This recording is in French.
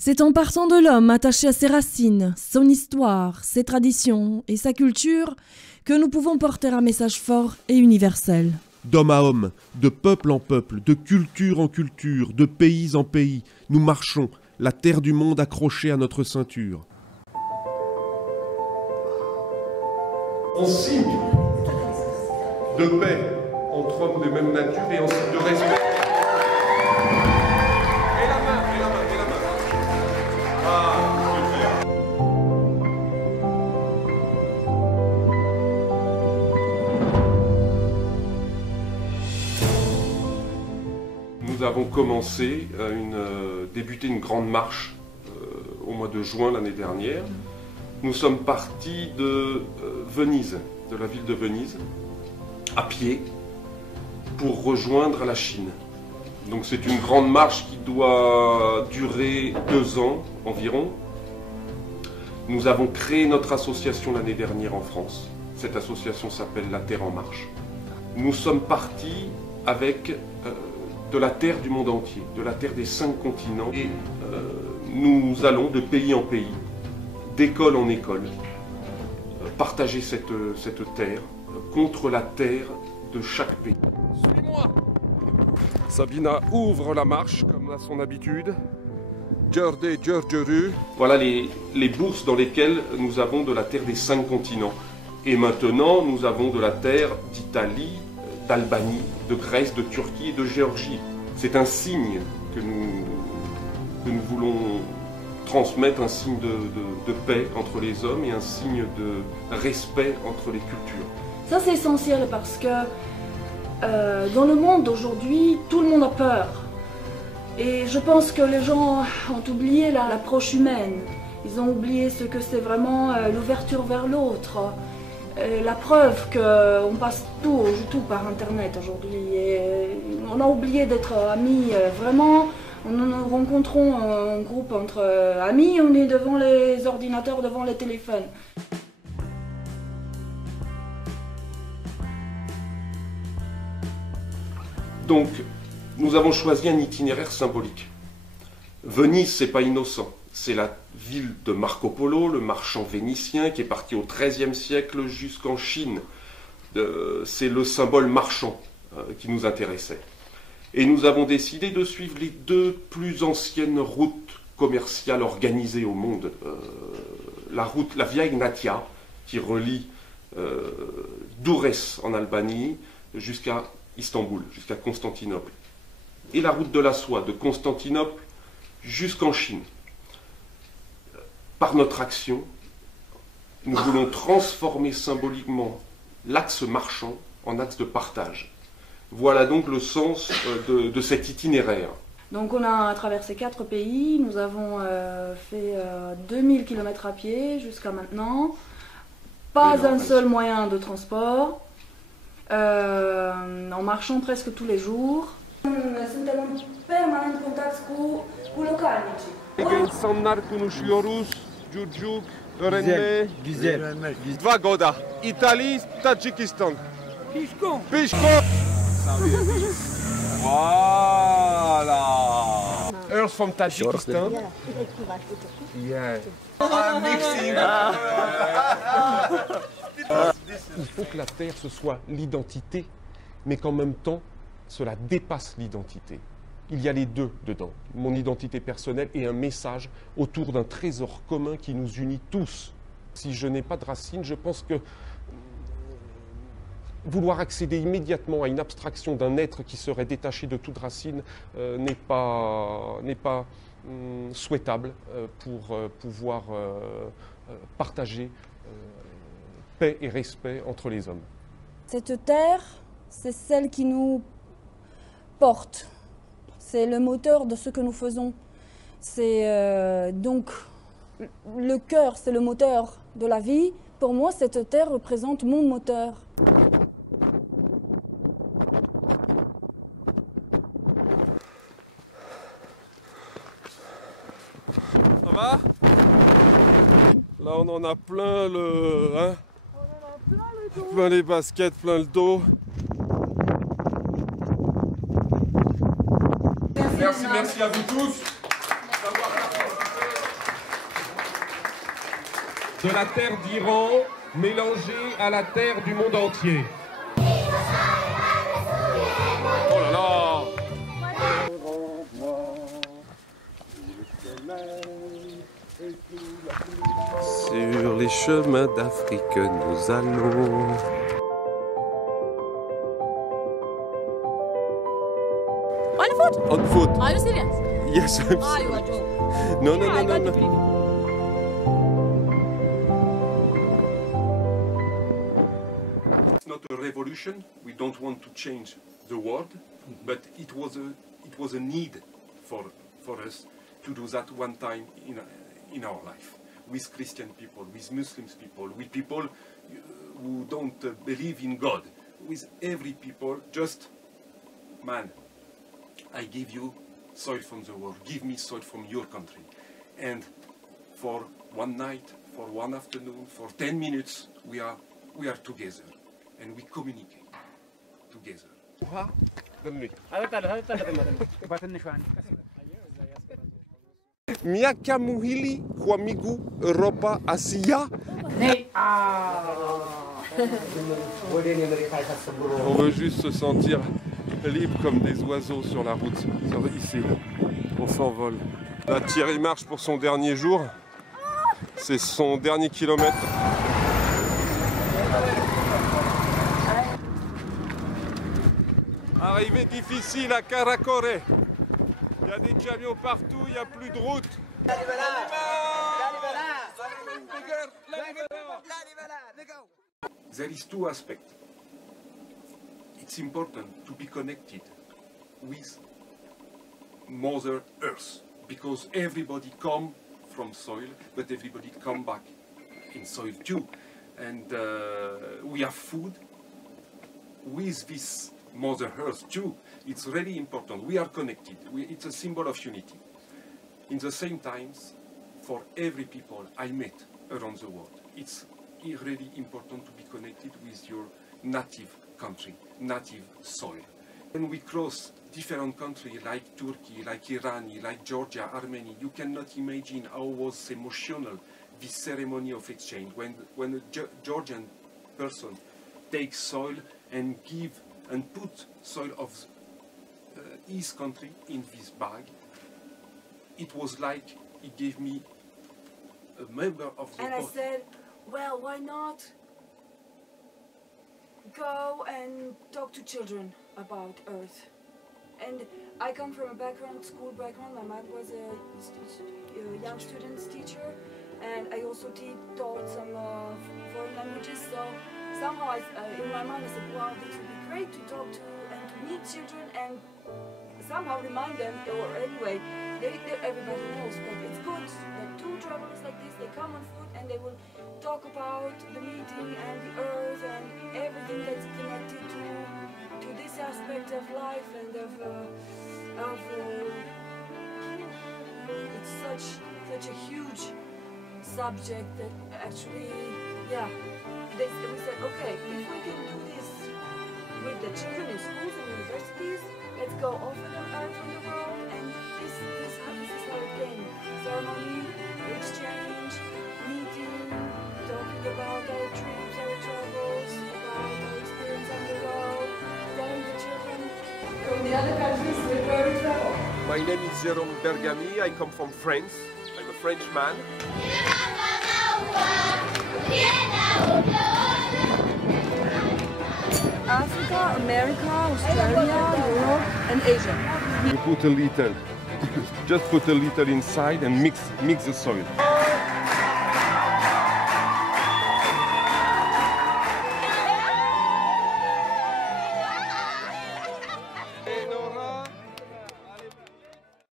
C'est en partant de l'homme attaché à ses racines, son histoire, ses traditions et sa culture que nous pouvons porter un message fort et universel. D'homme à homme, de peuple en peuple, de culture en culture, de pays en pays, nous marchons, la terre du monde accrochée à notre ceinture. En signe de paix entre hommes de même nature et en signe de respect. Et la main, et la main, et la main. Ah, super. Nous avons commencé, débuté une grande marche au mois de juin l'année dernière. Nous sommes partis de Venise, de la ville de Venise, à pied, pour rejoindre la Chine. Donc c'est une grande marche qui doit durer 2 ans environ. Nous avons créé notre association l'année dernière en France. Cette association s'appelle La Terre en Marche. Nous sommes partis avec de la terre du monde entier, de la terre des 5 continents. Et nous allons de pays en pays, d'école en école, partager cette terre contre la terre de chaque pays. Suivez-moi! Sabina ouvre la marche comme à son habitude. Voilà les bourses dans lesquelles nous avons de la terre des 5 continents. Et maintenant, nous avons de la terre d'Italie, d'Albanie, de Grèce, de Turquie et de Géorgie. C'est un signe que nous voulons transmettre, un signe de paix entre les hommes et un signe de respect entre les cultures. Ça c'est essentiel parce que dans le monde d'aujourd'hui, tout le monde a peur. Et je pense que les gens ont oublié l'approche humaine. Ils ont oublié ce que c'est vraiment l'ouverture vers l'autre. La preuve qu'on passe tout par Internet aujourd'hui. On a oublié d'être amis vraiment. Nous rencontrons en groupe entre amis, on est devant les ordinateurs, devant les téléphones. Donc, nous avons choisi un itinéraire symbolique. Venise, c'est pas innocent. C'est la ville de Marco Polo, le marchand vénitien qui est parti au XIIIe siècle jusqu'en Chine. C'est le symbole marchand qui nous intéressait. Et nous avons décidé de suivre les 2 plus anciennes routes commerciales organisées au monde. La Via Egnatia, qui relie Durrës en Albanie jusqu'à Istanbul, jusqu'à Constantinople. Et la route de la soie, de Constantinople jusqu'en Chine. Par notre action, nous voulons transformer symboliquement l'axe marchand en axe de partage. Voilà donc le sens de cet itinéraire. Donc on a traversé 4 pays, nous avons fait 2000 km à pied jusqu'à maintenant. Pas un seul moyen de transport, en marchant presque tous les jours. Suntem în permanent contact cu localnicii. İnsanlar konuşuyoruz, Gürcük, öğrenme. Güzel. 2 goda. İtalya, Tacikistan. Pişko. Pişko. Voilà. Earth from Tajikistan. Yeah. I'm mixing. Il faut que la terre, ce soit l'identité, mais qu'en même temps, cela dépasse l'identité. Il y a les 2 dedans, mon identité personnelle et un message autour d'un trésor commun qui nous unit tous. Si je n'ai pas de racines, je pense que vouloir accéder immédiatement à une abstraction d'un être qui serait détaché de toute racine n'est pas souhaitable pour pouvoir partager paix et respect entre les hommes. Cette terre, c'est celle qui nous porte. C'est le moteur de ce que nous faisons. C'est donc le cœur, c'est le moteur de la vie. Pour moi, cette terre représente mon moteur. Ça va? Là, on en a plein le... Hein? On en a plein le dos. Plein les baskets, plein le dos. Merci à vous tous. de la terre d'Iran mélangée à la terre du monde entier. Oh là là! Sur les chemins d'Afrique nous allons. On foot? On foot. Are you serious? Yes, I'm Ah, you serious. are joking. No, Yeah, I no. can't believe it. It's not a revolution. We don't want to change the world, but it was a need for us to do that one time in our life, with Christian people, with Muslims people, with people who don't believe in God, with every people. Just, man, I give you soil from the world. Give me soil from your country, and for one night, for one afternoon, for 10 minutes, we are together. And we communicate together. Miaka Muhili kwa miguu Europa Asia. On veut juste se sentir libre comme des oiseaux sur la route. Ici, on s'envole. Là, Thierry marche pour son dernier jour. C'est son dernier kilomètre. Arrivée difficile à Karakorum. Il y a des camions partout, il n'y a plus de route. There is two aspects. It's important to be connected with Mother Earth, because everybody come from soil, but everybody come back in soil too. And we have food with this Mother Earth too. It's really important. We are connected. It's a symbol of unity. In the same times, for every people I met around the world, it's really important to be connected with your native country, native soil. When we cross different countries like Turkey, like Iran, like Georgia, Armenia, you cannot imagine how was emotional this ceremony of exchange. When a Georgian person takes soil and give and put soil of his country in this bag, it was like he gave me a member of the And I said, well, why not go and talk to children about Earth? And I come from a background, school background. My mother was a young students teacher, and I also taught some foreign languages. So somehow in my mind I said, wow, this would be great to talk to and to meet children and somehow remind them, or anyway, everybody knows, but it's good that two travelers like this, they come on foot and they will talk about the meeting and the Earth and everything that's connected to this aspect of life and it's such a huge subject that actually, yeah, we said, okay, if we can do this with the children in schools and universities, let's go offer them Earth from the world, and this is how it came. Ceremony, exchange, meeting, talking about our trips, our travels, about our experience on the road, telling the children from the other countries where we travel. My name is Jérôme Bergamy. I come from France. I'm a Frenchman. Africa, America, Australia, Europe, and Asia. You put a little, just put a little inside and mix the soil.